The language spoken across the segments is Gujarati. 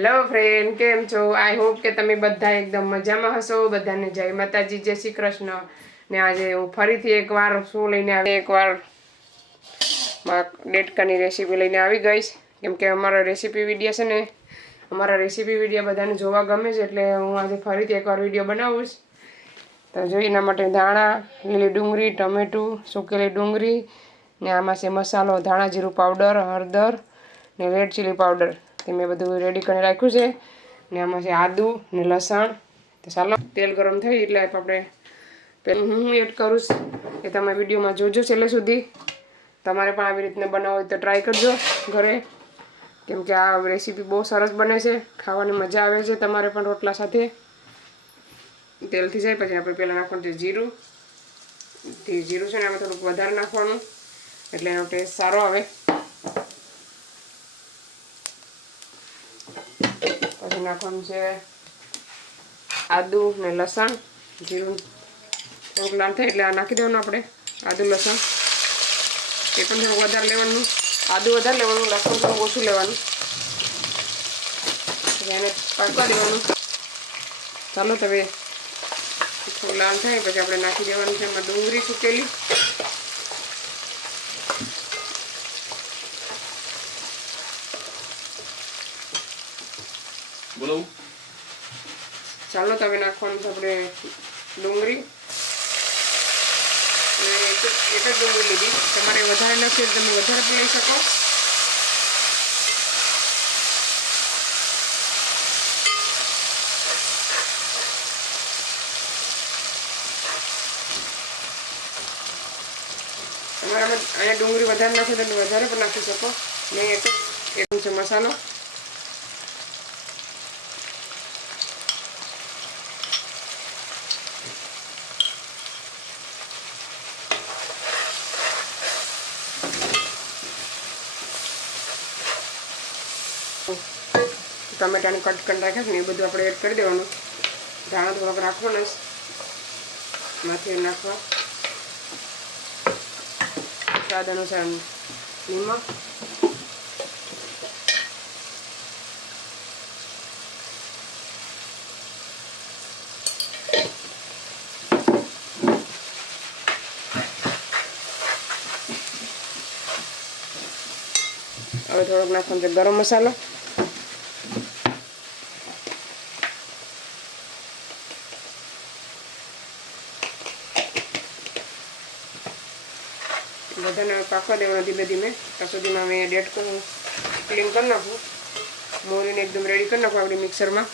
હેલો ફ્રેન્ડ કેમ છો? આઈ હોપ કે તમે બધા એકદમ મજામાં હશો. બધાને જય માતાજી, જય શ્રી કૃષ્ણ. ને આજે હું ફરીથી એકવાર શું લઈને આવી, એકવાર ડેટકાની રેસીપી લઈને આવી ગઈશ. કેમ કે અમારા રેસીપી વીડિયો છે ને, અમારા રેસીપી વીડિયો બધાને જોવા ગમે છે, એટલે હું આજે ફરીથી એકવાર વીડિયો બનાવું તો જો એના માટે ધાણા, લીલી ડુંગળી, ટમેટું, સુકેલી ડુંગળી, ને આમાં છે મસાલો, ધાણા જીરું પાવડર હળદર, ને રેડ ચીલી પાવડર તે મેં બધું રેડી કરીને રાખ્યું છે. ને આમાં છે આદુ ને લસણ. તો ચાલો, તેલ ગરમ થઈ એટલે આપણે પેલું હું એડ કરું એ તમે વિડીયોમાં જોજો છેલ્લે સુધી. તમારે પણ આવી રીતના બનાવો તો ટ્રાય કરજો ઘરે. કેમ કે આ રેસીપી બહુ સરસ બને છે. ખાવાની મજા આવે છે તમારે પણ રોટલા સાથે. તેલથી જાય પછી આપણે પહેલાં નાખવાનું છે જીરું. તે જીરું છે ને આમાં થોડુંક વધારે નાખવાનું. એટલે એનો ટેસ્ટ સારો આવે. છે આદુ ને લસણ, જીરું થોડુંક લાલ થાય એટલે આ નાખી દેવાનું આપણે, આદુ, લસણ. એ પણ થોડુંક વધારે લેવાનું. આદુ વધારે લેવાનું, લસણ થોડું ઓછું લેવાનું. એને પાકવા દેવાનું. ચાલો તમે થોડું લાલ થાય, પછી આપણે નાખી દેવાનું છે એમાં ડુંગળી સુકેલી. ચાલો તમે નાખવાનું છે આપણે ડુંગળી. એક જ ડુંગળી લીધી. તમારે વધારે નથી તમે વધારે પણ લઈ શકો. તમારામાં અહીંયા ડુંગળી વધારે નાખો તો વધારે પણ નાખી શકો. ને એક છે મસાલો. ટમેટાને કટ કરી રાખ્યા ને એ બધું આપણે એડ કરી દેવાનું. ધાણા થોડોક રાખવાનો માથી નાખવા. સ્વાદ અનુસાર નિમક હવે થોડોક નાખવાનો છે ગરમ મસાલો. બધાને પાકવા દેવાના ધીમે ધીમે. ત્યાં સુધીમાં અમે ડેટ કરું ક્લીન કરી નાખું મોરીને એકદમ રેડી કરી નાખું આપણી મિક્સરમાં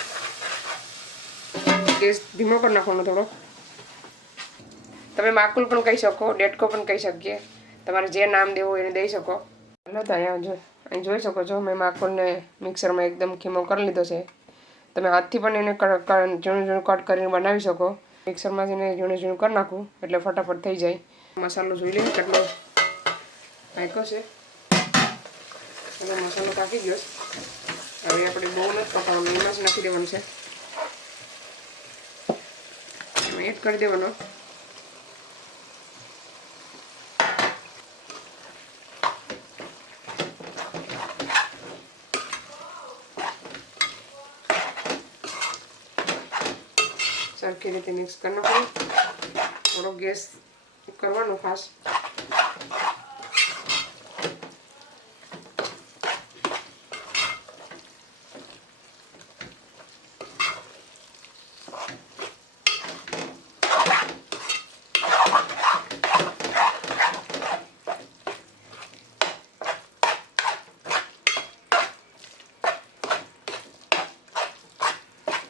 ગેસ ધીમો કરી નાખવાનો થોડો. તમે માકુલ પણ કહી શકો, ડેટકો પણ કહી શકીએ. તમારે જે નામ દેવું એને દઈ શકો. હલો તો અહીંયા જો, અહીં જોઈ શકો છો, મેં માકુલને મિક્સરમાં એકદમ ખીમો કરી લીધો છે. તમે હાથથી પણ એને ઝીણું ઝીણું કટ કરીને બનાવી શકો. મિક્સરમાં જઈને ઝીણું ઝીણું કરી નાખું, એટલે ફટાફટ થઈ જાય. મસાલો જોઈ લઈએ કેટલો નાખ્યો છે હવે મસાલો પાકી ગયો. હવે આપણે બહુ નથી પકાવવાનું એમાં જ નાખી દેવાનું છે એડ કરી દેવાનો સરખી રીતે મિક્સ કરી નાખવાનું થોડો ગેસ કરવાનો ખાસ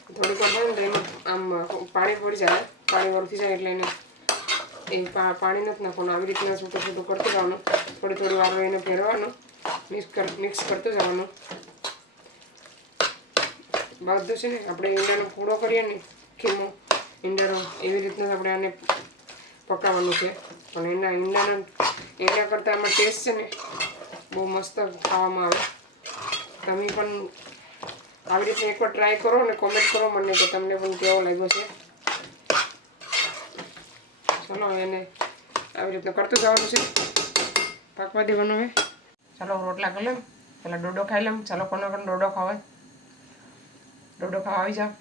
થોડીક વાર થાય ને તો એમાં આમ પાણી પડી જાય પાણી વળતી જાય એટલે એને એ પાણી નથી નાખવાનું. આવી રીતના છૂટું છૂટું કરતું જવાનું. થોડી થોડી વાર એને ફેરવાનું મિક્સ કર, મિક્સ કરતું જવાનું. બધું છે ને, આપણે ઈંડાનો પૂડો કરીએ ને, ખીમો, ઈંડાનો, એવી રીતના આપણે આને પકાવવાનું છે. પણ એના, ઈંડાના ઈંડા કરતાં આમાં ટેસ્ટ છે ને, બહુ મસ્ત ખાવામાં આવે. તમે પણ આવી રીતે એકવાર ટ્રાય કરો અને કોમેન્ટ કરો મને કે તમને પણ કેવો લાગ્યો છે. ચલો એને આવી રીતના કરતું જવાનું છે. પાકવા દેવાનું હવે. ચાલો રોટલા કરી લઉં. પહેલાં ડોડો ખાઈ લઉં. ચાલો કોને કોને ડોડો ખાવાય ડોડો ખાવા આવી જાઓ.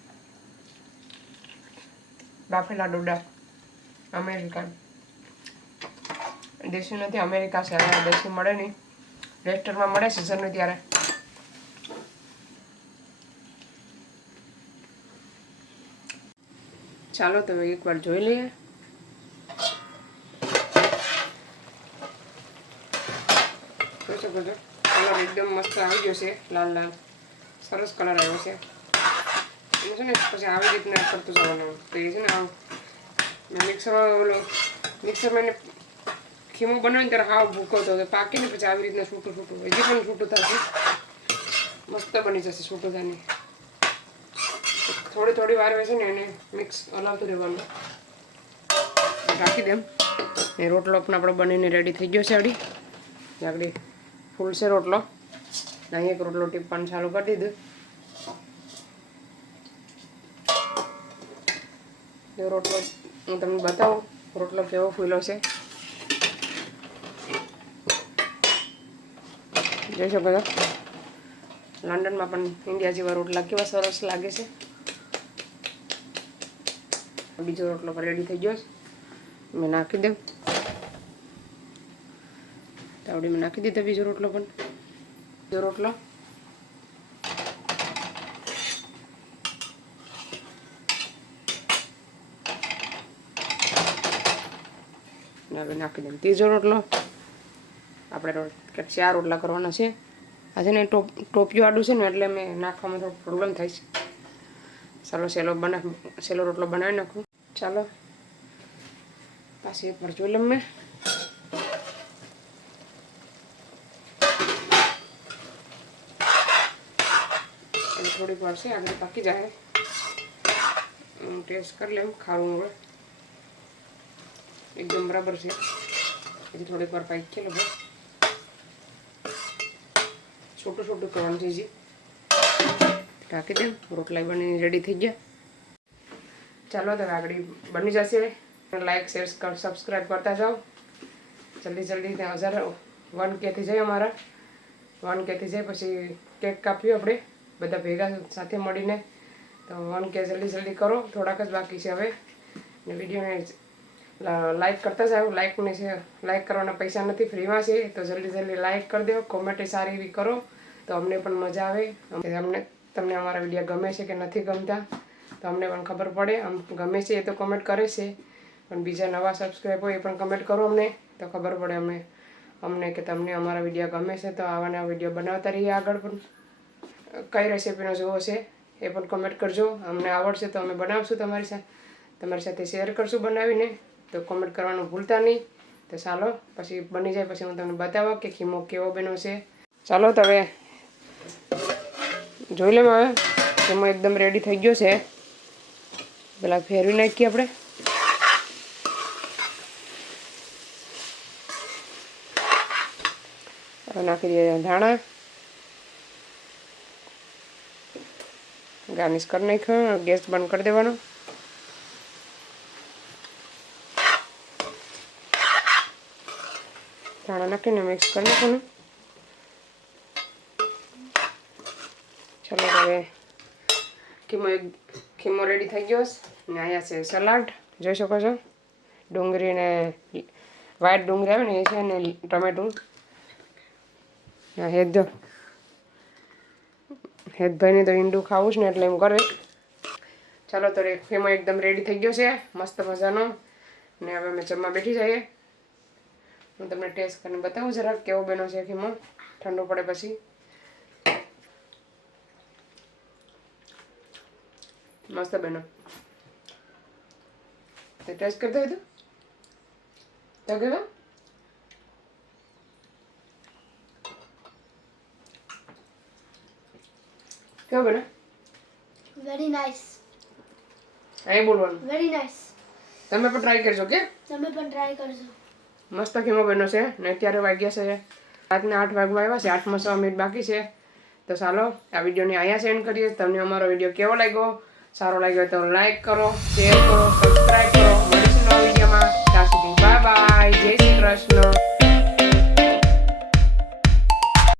બાફેલા ડોડા. અમેરિકન. દેશી નથી અમેરિકા છે. દેશી મળે નહીં. રેસ્ટોરમાં મળે સિઝનનું ત્યારે. ચાલો તમે એકવાર જોઈ લઈએ જોઈ શકો કલર એકદમ મસ્ત આવી ગયો છે, લાલ લાલ. સરસ કલર આવ્યો છે. એનું છે ને પછી આવી રીતના કરતું જવાનું. તો એ છે ને મેં મિક્સરમાં ઓલો, મિક્સરમાં એને ખીમો બનાવીને ત્યારે હાવ ભૂકો પાકી પાકીને પછી આવી રીતના છૂટું છૂટું, હજી પણ છૂટું થશે. મસ્ત બની જશે છૂટું થઈને થોડી થોડી વાર છે ને એને મિક્સ હલાવતું રહેવાનું. રાખી દેમ એ રોટલો પણ આપણો બનીને રેડી થઈ ગયો છે અડી આગળ ફૂલશે રોટલો. અહીં એક રોટલો ટીપવાનું ચાલુ કરી દીધું. રોટલો હું તમને બતાવું, રોટલો કેવો ફૂલો છે. જોઈ શકો છો લંડનમાં પણ ઇન્ડિયા જેવા રોટલા કેવા સરસ લાગે છે. બીજો રોટલો પણ રેડી થઈ ગયો છે. મેં નાખી દઉં. તાવડી મેં નાખી દીધો બીજો રોટલો પણ. બીજો રોટલો. હવે નાખી દઉં ત્રીજો રોટલો. આપણે ચાર રોટલા કરવાના છે. આ છે ને ટોપ ટોપિયું આડું છે ને એટલે મેં નાખવામાં થોડો પ્રોબ્લેમ થાય છે. ચાલો સેલો બના, સેલો રોટલો બનાવી નાખું. ચાલો. પાછી પર જોઈ લઉં મેં એટલે થોડીક વાર છે આગળ પાકી જાય હું ટેસ્ટ કરી લઉં ખાવું હવે એકદમ બરાબર છે હજી થોડીક વાર પાકી કે લગભગ છોટું છોટું કરવાનું છે હજી ઢાંકી દે રોટલા બનીને રેડી થઈ ગયા ચાલો તો આગળ બની જશે લાઈક શેર સબસ્ક્રાઈબ કરતા જાઓ જલ્દી જલ્દી ત્યાં હજાર વન કેથી જાય અમારા વન કેથી જાય પછી કેક કાપ્યું આપણે બધા ભેગા સાથે મળીને. તો વન કે જલ્દી જલ્દી કરો, થોડાક જ બાકી છે હવે. ને વિડીયોને લાઈક કરતા સાહેબ લાઈકને છે લાઈક કરવાના પૈસા નથી, ફ્રીમાં છે. તો જલ્દી જલ્દી લાઈક કરી દો કોમેન્ટ સારી એવી કરો. તો અમને પણ મજા આવે. અમને, તમને અમારા વીડિયો ગમે છે કે નથી ગમતા, તો અમને પણ ખબર પડે. આમ ગમે છે એ તો કમેન્ટ કરે છે. પણ બીજા નવા સબસ્ક્રાઈબ હોય એ પણ કમેન્ટ કરો અમને. તો ખબર પડે અમે, અમને કે તમને અમારા વીડિયો ગમે છે. તો આવા વીડિયો બનાવતા રહીએ આગળ પણ. કઈ રેસીપીનો જોવો છે, એ પણ કોમેન્ટ કરજો. અમને આવડશે તો અમે બનાવશું તમારી સાથે. તમારી સાથે શેર કરશું બનાવીને. તો કોમેન્ટ કરવાનું ભૂલતા નહીં. તો ચાલો, પછી બની જાય, પછી હું તમને બતાવો કે ખીમો કેવો બન્યો છે. ચાલો તમે જોઈ લેમ હવે. ખીમો એકદમ રેડી થઈ ગયો છે. પેલા ફેરવી નાખીએ આપણે. નાખી દઈએ ધાણા. ગાર્નિશ કરી નાખ્યો ગેસ બંધ કરી દેવાનો. ધાણા નાખીને મિક્સ કરી નાખવાનું. ચાલો હવે ખીમો એક, ખીમો રેડી થઈ ગયો ને અહીંયા છે સલાડ. જોઈ શકો છો. ડુંગળી ને વ્હાઈટ ડુંગળી આવે ને એ છે ને ટમેટું. હા હેદ હેદભાઈને તો ઈંડું ખાવું છે ને એટલે એમ કરે. ચાલો તો ખીમો એકદમ રેડી થઈ ગયો છે, મસ્ત મજાનો. ને હવે અમે જમવા બેઠી જઈએ. હું તમને ટેસ્ટ કરીને બતાવું જરાક કેવો બન્યો છે ખીમો. ઠંડુ પડે પછી. મસ્ત બન્યો. તે ટેસ્ટ કરતા હોય તો? તો કેવો nice. અહીં બોલવાનું. વેરી નાઇસ તમે પણ ટ્રાય કરજો કે તમે પણ ટ્રાય કરજો. મસ્ત ખીમો બન્યો છે. ને અત્યારે વાગ્યા છે રાતના આઠ વાગવા આવ્યા છે. આઠમાં સવા મિનિટ બાકી છે. તો ચાલો આ વિડીયોને અહીંયા સેન્ડ કરીએ. તમને અમારો વીડિયો કેવો લાગ્યો? સારો લાગ્યો તો લાઈક કરો શેર કરો સબસ્ક્રાઈબ કરો. મળીશું નવા વિડીયોમાં. ત્યાં સુધી બાય બાય જય શ્રી કૃષ્ણ.